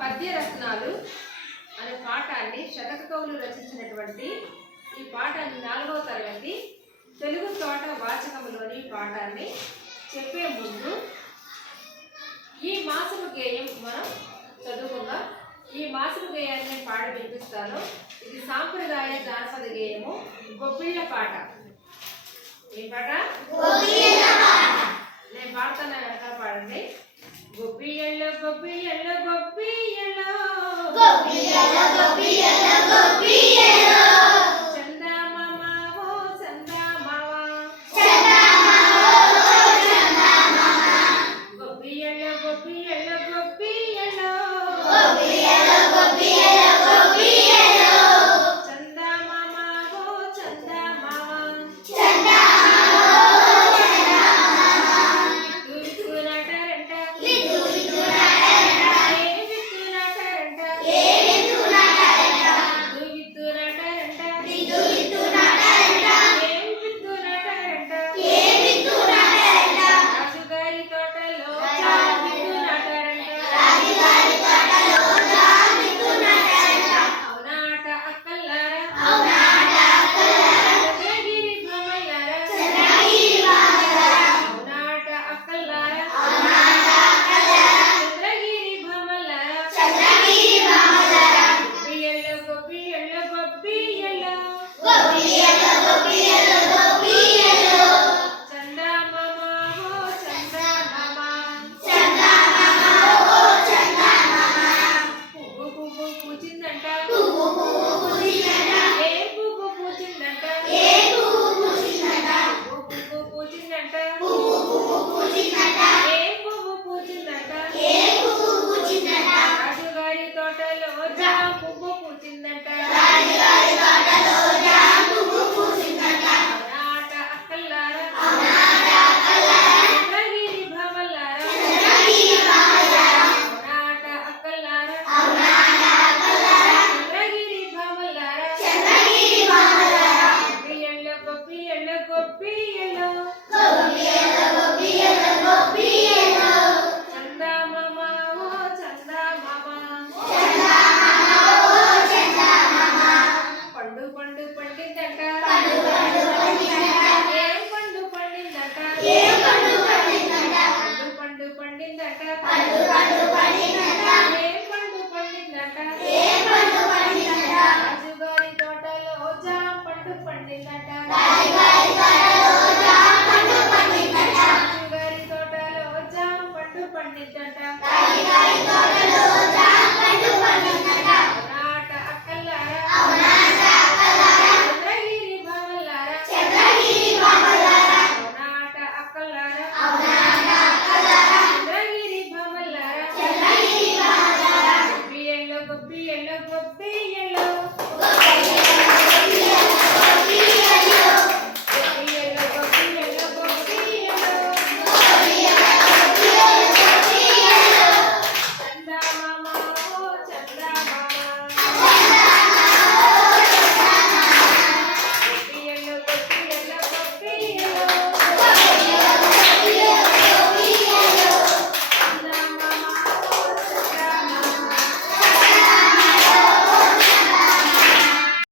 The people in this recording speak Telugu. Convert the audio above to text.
పద్యరత్నాలు అనే పాఠాన్ని శతక కవులు రచించినటువంటి ఈ పాఠాన్ని 4వ తరగతి తెలుగు తోట వాచకములోని పాఠాన్ని చెప్పే ముందు ఈ మాసము గేయం మనం చదువుకుందాం. ఈ మాసము గేయాన్ని పాడి వినిపిస్తాను. ఇది సాంప్రదాయ జానపద గేయము, గొబ్బిళ్ళ పాట. ఏ పాట? నేను పాడతాను, వెనకాల పాడండి. గొబ్బిళ్ళలో గొబ్బిళ్ళలో గొబ్బిళ్ళలో గొబ్బిళ్ళలో గొబ్బిళ్ళలో గొబ్బిళ్ళలో